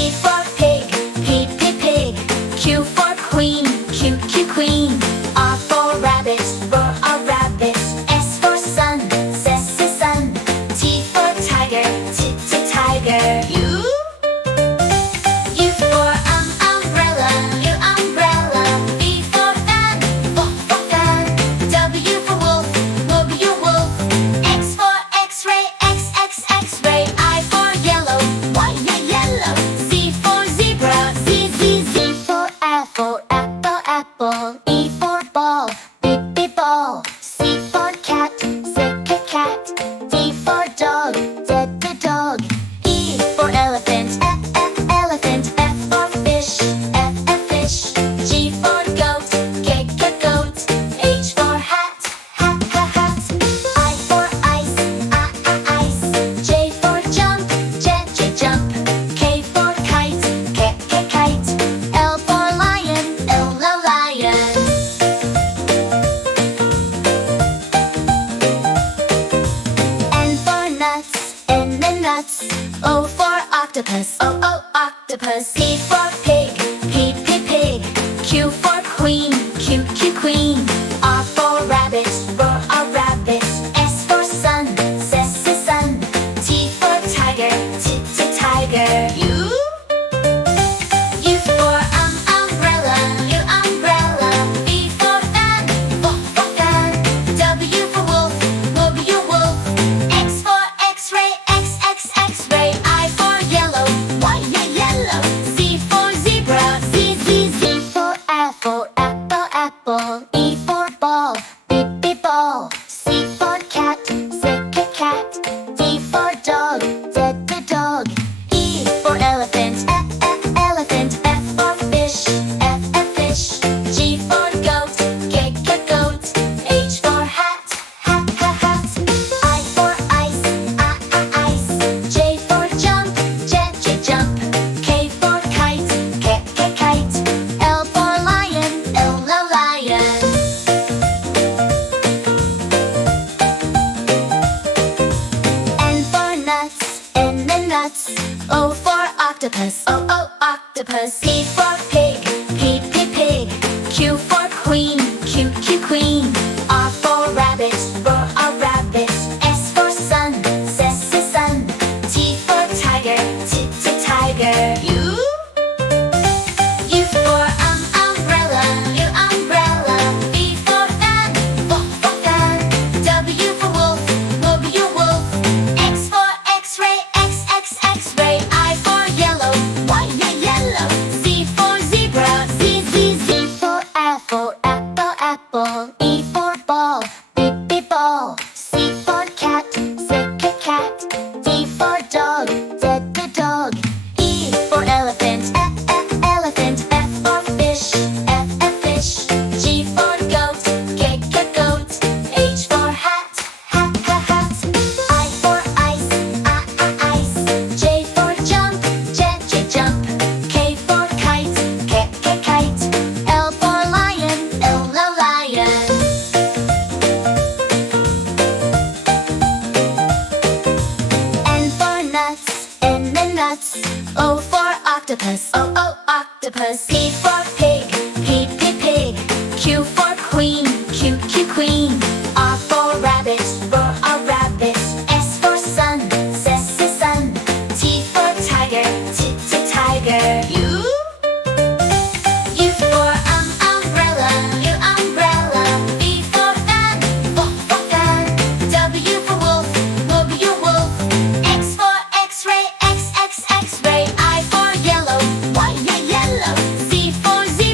P for pig, P, P, pig. Q for queen, Q, Q, queen. R for rabbit, R, R, rabbit. S for sun, S, S, sun. T for tiger, T, T, tiger. U for umbrella, U, umbrella. V for fan, V, for fan. W for wolf, W, wolf. X for x-ray, X, X, x-ray. I for yellow, Y, yellow. Z for zebra, Z, Z, Z. For apple, apple, apple. E for ball, B, B, ball. C for cat, Z, cat. D for dog, D, D, dog. E for elephant, F, F, elephant. F for fish, F, F, fish. G for goat, G, G, goat. H for hat, hat, hat, hat. I for ice, ice. J for jump, J, J, jump. K for kite, K, K, kite. L for lion, L, L, lion. N for nuts, N, N, nuts. O for octopus, O, O, octopus. P for pig, P, P, pig. Q for queen, Q, Q, queen. R for rabbit, R, R, rabbit. S for sun, S, S, sun. T for tiger, T, T, tiger. U for umbrella, U, umbrella. V for fan, V, for fan. W for wolf, W, wolf. X for x-ray, X, X, x-ray. I for yellow, Y, yellow. Z for zebra, Z, Z, Z. For apple, apple, apple. E for ball, B, B, ball. C for cat, Z, cat. D for dog, D, D, dog. E for elephant, F, F, elephant. F for fish, F, F, fish. G for goat, G, G, goat. H for hat, hat, hat, hat. I for ice, ice. J for jump, J, J, jump. K for kite, K, K, kite. L for lion, L, L, lion. N for nuts, N, N, nuts. O for octopus, O, O, octopus. P for pig, P, P, pig. Q for queen, Q, Q, queen. R for rabbit, R, R, rabbit. S for sun, S, S, sun. T for tiger, T, T, tiger. U for umbrella, U, umbrella. V for fan, V, for fan. W for wolf, W, wolf. X for x-ray, X, X, x-ray. I for yellow, Y, yellow. Z for zebra, Z, Z, Z. For apple, apple, apple. E for ball, B, B, ball. C for cat, Z, cat. L for lion, L, L, lion. N for nuts, N, N, nuts. O for octopus, O, O, octopus. P for pig, P, P, pig. Q for queen, Q, Q, queen. R for rabbit, R, R, rabbit. S for sun, S, S, sun. T for tiger, T, T, tiger. U for umbrella, U, umbrella. V for fan, V, for fan. W for wolf, W, wolf. X for x-ray, X, X, x-ray. I for yellow, Y, yellow. Z for zebra, Z, Z, Z. For apple, apple, apple. E for ball, B, B, ball. C for cat, Z, cat. D for dog, D, D, dog. E for elephant, F, F, elephant. F for fish, F, F, fish. G for goat, G, G, goat. H for hat, hat, hat, hat. I for ice, ice. J for jump, J, J, jump. K for kite, K, K, kite. L for lion, L, L, lion. N for nuts, N, N, nuts. O for octopus, O, O, octopus. P for pig, P, P, pig. Q for queen, Q, Q, queen. R for rabbit, R, R, rabbit. S for sun, S, S, sun. T for tiger, T, T, tiger. U for umbrella, U, umbrella. V for fan, V, for fan. W for wolf, W, wolf. X for x-ray, X, X, x-ray. I for yellow, Y, yellow. Z for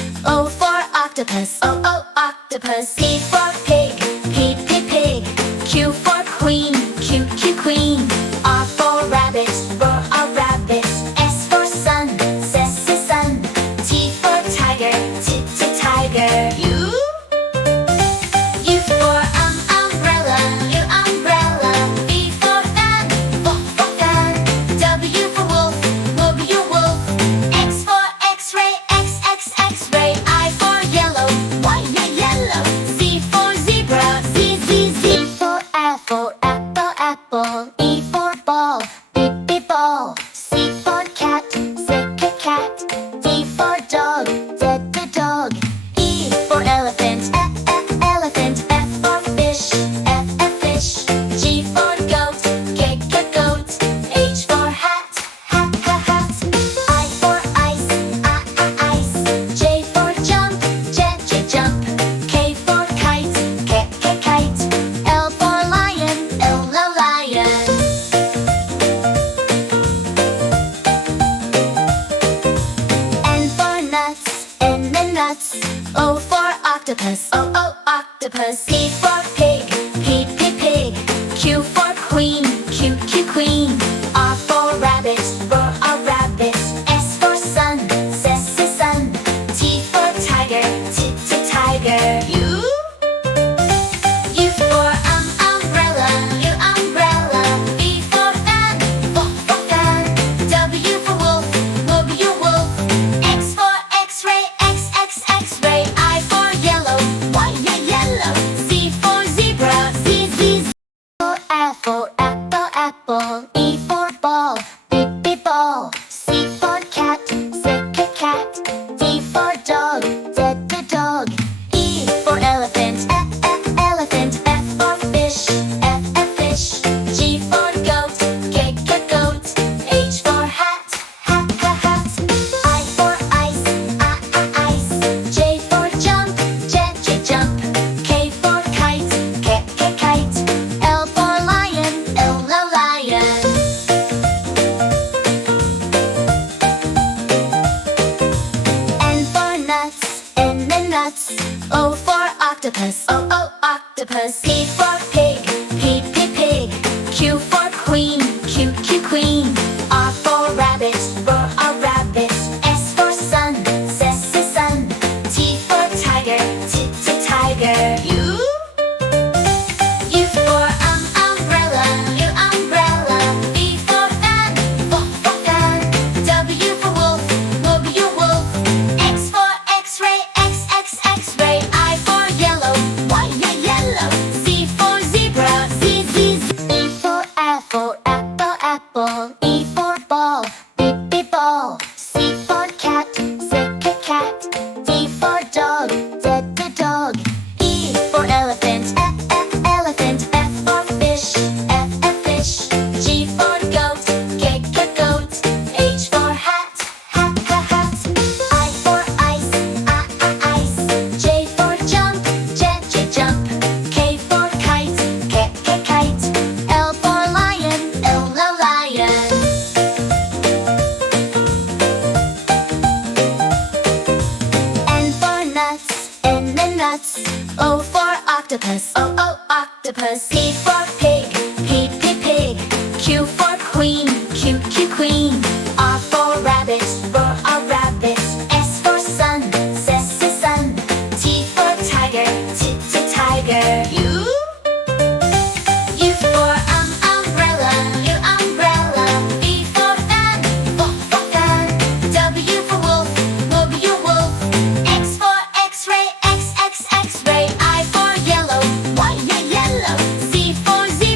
O for octopus, O octopus. P for pig, pig. Q for queen, Q queen. R for rabbit, R rabbit. S for sun, sun. T for tiger, tiger. U for umbrella, umbrella. V for fan, fan. W for wolf, wolf. X for X-ray, X-ray. I for yellow, yellow. Z for zebra, Z for apple, apple. E for ball, ball. C for cat, cat. D for dog, dog. E for elephant, elephant. F for fish, fish. G for goat, goat. H for hat, hat. I for ice, ice. J for jump, jump. K for kite, kite. L for lion, lion. N for nuts, O for octopus, O octopus. P for pig, pig. Q for queen, Q queen. R for rabbit, R rabbit. S for sun, sun. T for tiger, tiger. U for umbrella, umbrella. V for fan, fan. W for wolf, wolf. X for X-ray, X-ray. I for yellow, yellow. Z for zebra, Z for apple, apple. E for ball, ball. C for cat, cat. D for dog, dog. E for elephant, elephant. F for fish, fish. G for goat, goat. H for hat, hat. I for ice, ice. J for jump, jump. K for kite, kite. L for lion, lion. N for nuts, O for octopus, O octopus. P for pig, pig. Q for queen, Q queen. R for rabbit, R rabbit. S for sun, sun. T for tiger, tiger. U for umbrella, umbrella. V for fan, fan. W for wolf, wolf. X for X-ray, X-ray. I for yellow, yellow. Z for zebra, Z for apple, apple. E for ball, ball. C for cat, cat. D for dog, dog. E for elephant, elephant. F for fish, fish. G for goat, goat. H for hat, hat. I for ice, ice. J for jump, jump. K for kite, kite. L for lion, lion. N for nuts, O for octopus, O octopus. P for pig, pig. Q for queen, Q queen. R for rabbit, R rabbit. S for sun, sun. T for tiger, tiger. U for umbrella, umbrella. V for fan, fan. W for wolf, wolf. X for X-ray, X-ray. I for yellow, yellow. Z for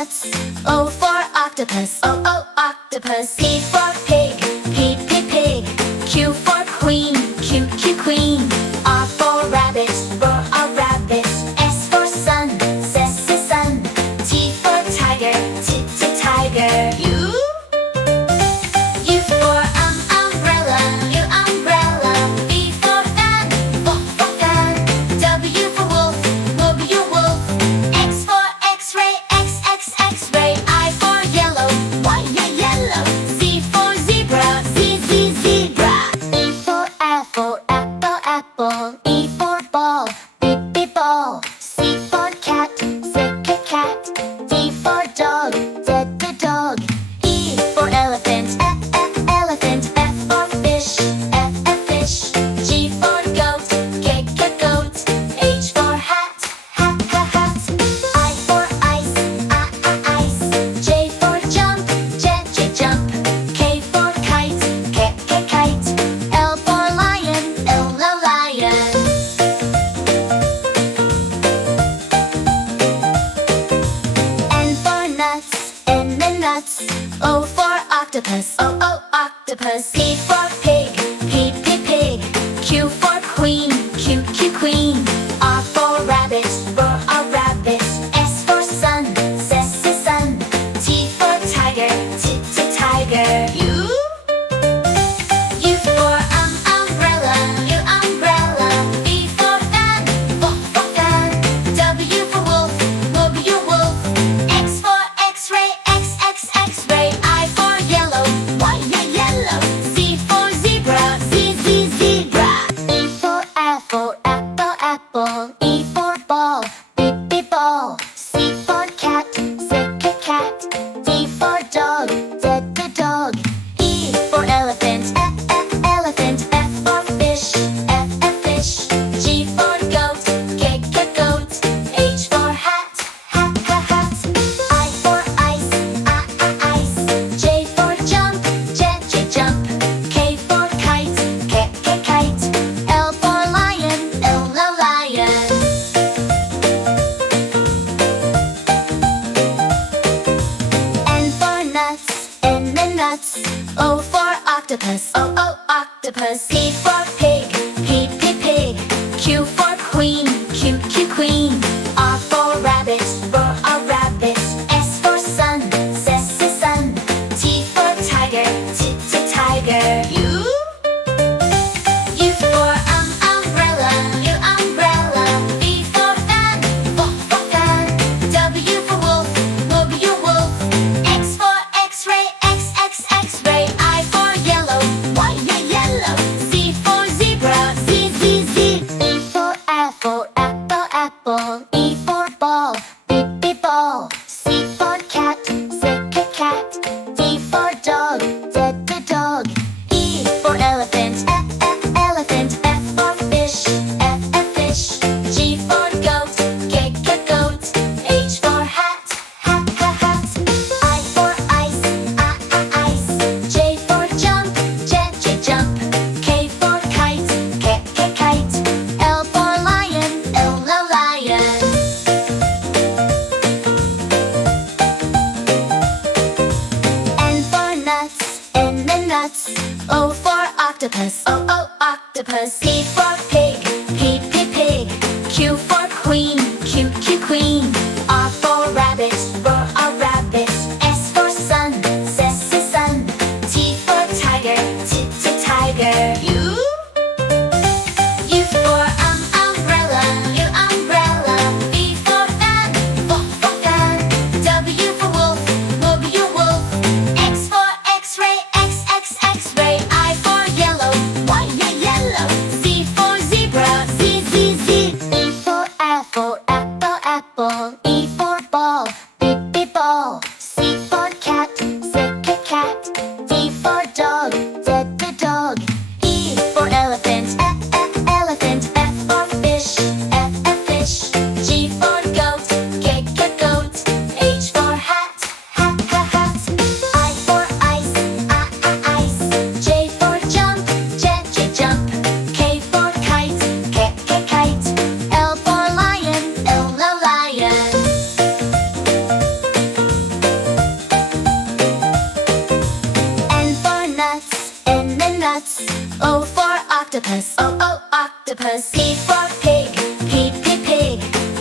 nuts. O for octopus. O octopus. P for pig. P pig. Q for queen. Q queen. R for rabbit. R rabbit. S for sun. S sun. T for tiger. T tiger. U for umbrella. U umbrella. V for fan. For fan. W for wolf. W wolf. X for X-ray. X-ray. I for yellow. Yellow. Z for zebra. Z zebra. E for apple. Apple. E for ball. B ball. C for cat. Cat. D for dog. D dog. E for elephant. Elephant. F for fish. Fish. G for goat. Goat. H for hat. Hat. I for ice. Ice. J for jump. Jump. K for kite. Kite. L for lion. Lion. N for nuts. Nuts. O for octopus. O octopus. P for pig. Pig. Q for queen. Q queen. R for rabbit. R rabbit. S for sun. Sun. T for tiger. T tiger. U for umbrella. U umbrella. V for fan. For fan. W for wolf. W wolf. X for X-ray. X-ray. I for yellow. Yellow. Z for zebra. Z zebra. E for apple. Apple. E for ball. B ball. C for cat. Cat. D for dog. D dog. E for elephant. Elephant. F for fish. Fish. G for goat. Goat. H for hat. Hat. I for ice. Ice. J for jump. Jump. K for kite. Kite. L for lion. Lion. N for nuts. O for octopus. O octopus. P for pig. Pig. Q for queen. Q queen. R for rabbit. R rabbit. S for sun. Sun. T for tiger. T tiger. U for umbrella. U umbrella. V for fan. For fan. W for wolf. W wolf. X for X-ray. X-ray. I for yellow. Yellow. Z for zebra. Z zebra. E for apple. Apple. E for ball. B ball. C for cat. Cat. D for dog. D dog. E for elephant. Elephant. F for fish. Fish. G for goat. Goat. H for hat. Hat. I for ice. Ice. J for jump. Jump. K for kite. Kite. L for lion. Lion. N for nuts. O for octopus. O octopus. P for pig. Pig. Q for queen. Q queen. R for rabbit. R rabbit. S for sun. Sun. T for tiger. T tiger. U for umbrella. U umbrella. V for fan. For fan. W for wolf. W wolf. X for X-ray. X-ray. I for yellow. Yellow. Z for zebra. Z zebra. E for apple. Apple. E for ball. B ball. C for cat. Cat. D for dog. D dog. E for elephant. Elephant. F for fish. Fish. G for goat. Goat. H for hat. Hat. I for ice. Ice. J for jump. Jump. K for kite. Kite. L for lion.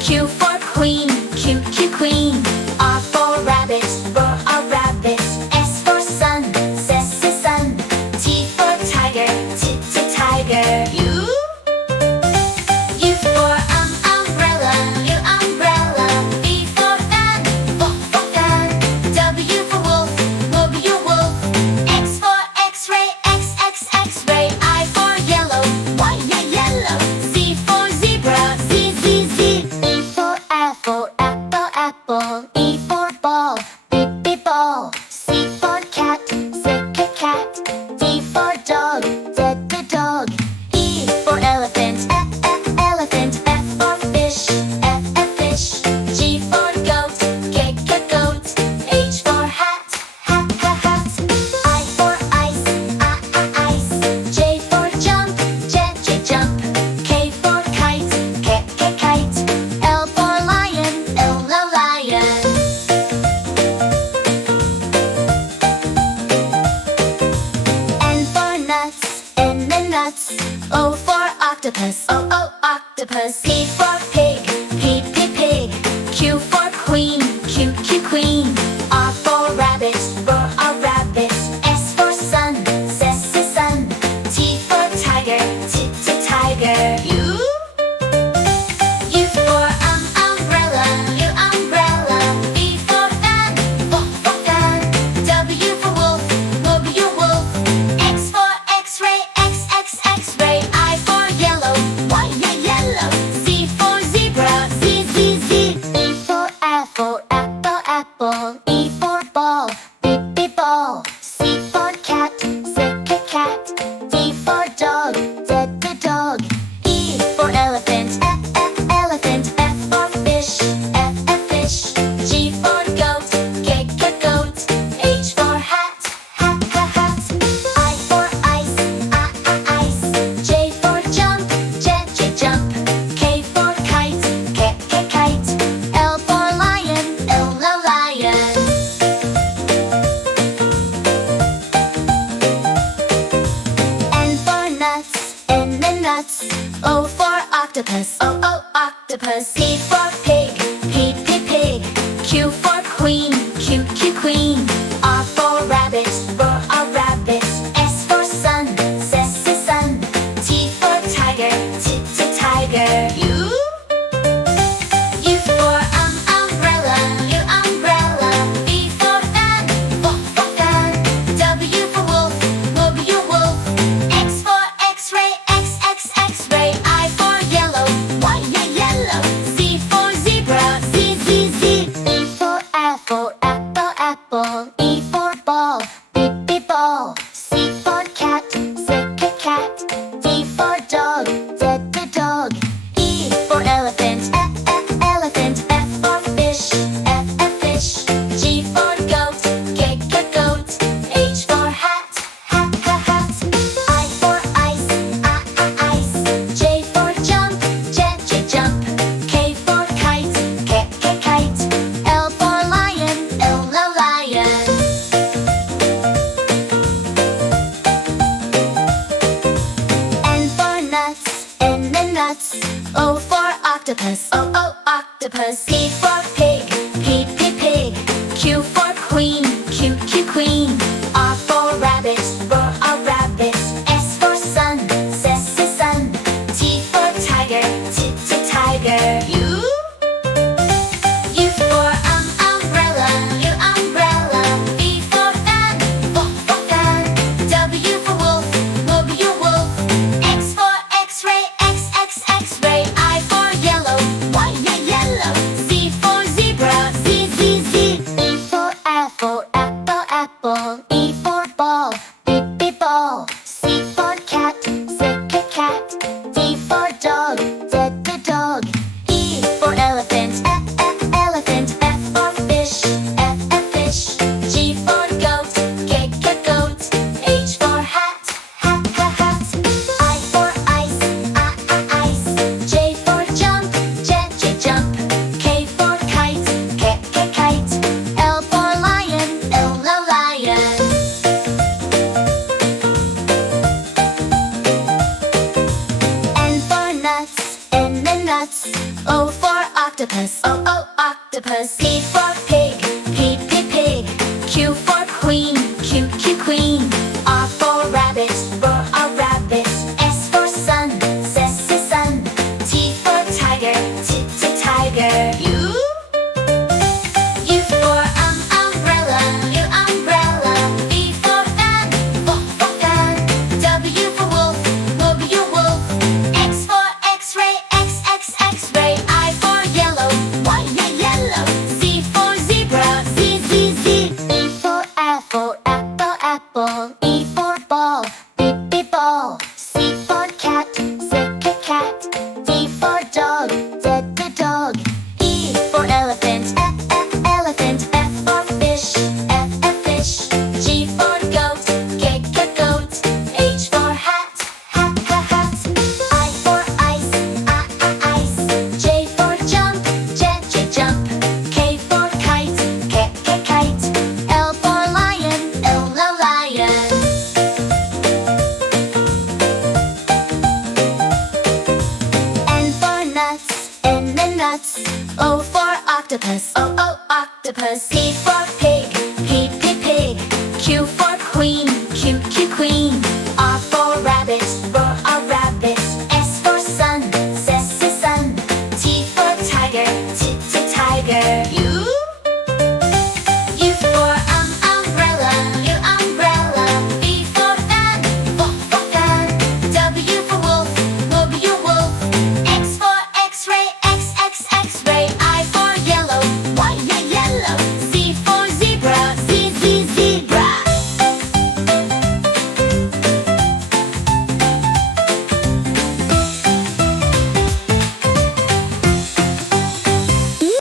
Q for queen, Q, Q, queen. R for rabbit, R, R, rabbit. S for sun, S, S, sun. T for tiger, T, T, tiger. U for umbrella, U, umbrella. V for fan, F, for fan. W for wolf, W, wolf. X for X-ray, X, X, X-ray. I for yellow, Y, yellow. Z for zebra, Z, Z, Z. E for apple, apple, apple. E for ball, B, B, ball. C for cat, C, cat. D for dog, D, D, dog. E for elephant, F, F, elephant. F for fish, F, F, fish. G for goat, G, G, goat. H for hat, hat, hat, hat. I for ice, ice. J for jump, J, J, jump. K for kite, K, K, kite. L for lion, L, L, lion. N for nuts, N, N, nuts. O for octopus, O, O, octopus. P for pig, P, P, pig. Q for queen, Q, Q, queen. R for rabbit, R, R, rabbit. S for sun, S, S, sun. T for tiger, T, T, tiger. U for umbrella, U, umbrella. V for fan, F, for fan. W for wolf, W, wolf. X for X-ray, X, X, X-ray. I for yellow, Y, yellow. Z for zebra, Z, Z, Z. E for apple, apple, apple. E for ball, B, B, ball. C for cat, C, cat. D for dog, D, D, dog. E for elephant, F, F, elephant. F for fish, F, F, fish. G for goat, G, G, goat. H for hat, hat, hat, hat. I for ice, ice. J for jump, J, J, jump. K for kite, K, K, kite. L for lion, L, L, lion. N for nuts, N, N, nuts. O for octopus, O, O, octopus. P for pig, P, P, pig. Q for queen, Q, Q, queen. R for rabbit, R, R, rabbit. S for sun, S, S, sun. T for tiger, T, T, tiger. U for umbrella, U, umbrella. V for fan, F, for fan. W for wolf, W, wolf. X for X-ray, X, X, X-ray. I for yellow, Y, yellow. Z for zebra, Z, Z, Z. E for apple, apple, apple. E for ball, B, B, ball. C for cat, C, cat. D for dog, D, D, dog. E for elephant, F, F, elephant. F for fish, F, F, fish. G for goat, G, G, goat. H for hat, hat, hat, hat. I for ice, ice. J for jump, J, J, jump. K for kite, K, K, kite. L for lion, L, L, lion. N for nuts, N, N, nuts. O for octopus, O, O, octopus. P for pig, P, P, pig. Q for queen, Q, Q, queen. R for rabbit, R, R, rabbit. S for sun, S, S, sun. T for tiger, T, T, tiger. U for umbrella, U, umbrella. V for fan, F, for fan. W for wolf, W, wolf. X for X-ray, X, X, X-ray. I for yellow, Y, yellow. Z for zebra, Z, Z, Z. E for apple, apple, apple. octopus, O O octopus. P for pig, P P pig. Q for queen, Q Q queen. R for rabbit, R R rabbit. S for sun, S S sun. T for tiger, T T tiger. U for umbrella, U umbrella. V for fan, V for fan. W for wolf, W wolf. X for X-ray, X X X-ray. I for yellow, Y yellow. Z for zebra, Z Z Z. E for apple, apple apple. E for ball, B B ball. C for cat, Z cat. D for dog, Z dog. E for elephant, F F elephant. F for fish, F F fish. G for goat, K K goat. H for hat, hat hat hat. I for ice, ice. J for jump, J J jump. K for kite, K K kite. L for lion, L L lion. N for nuts, N the nuts. O for octopus, O O octopus. P for pig, P P pig. Q for queen, Q Q queen.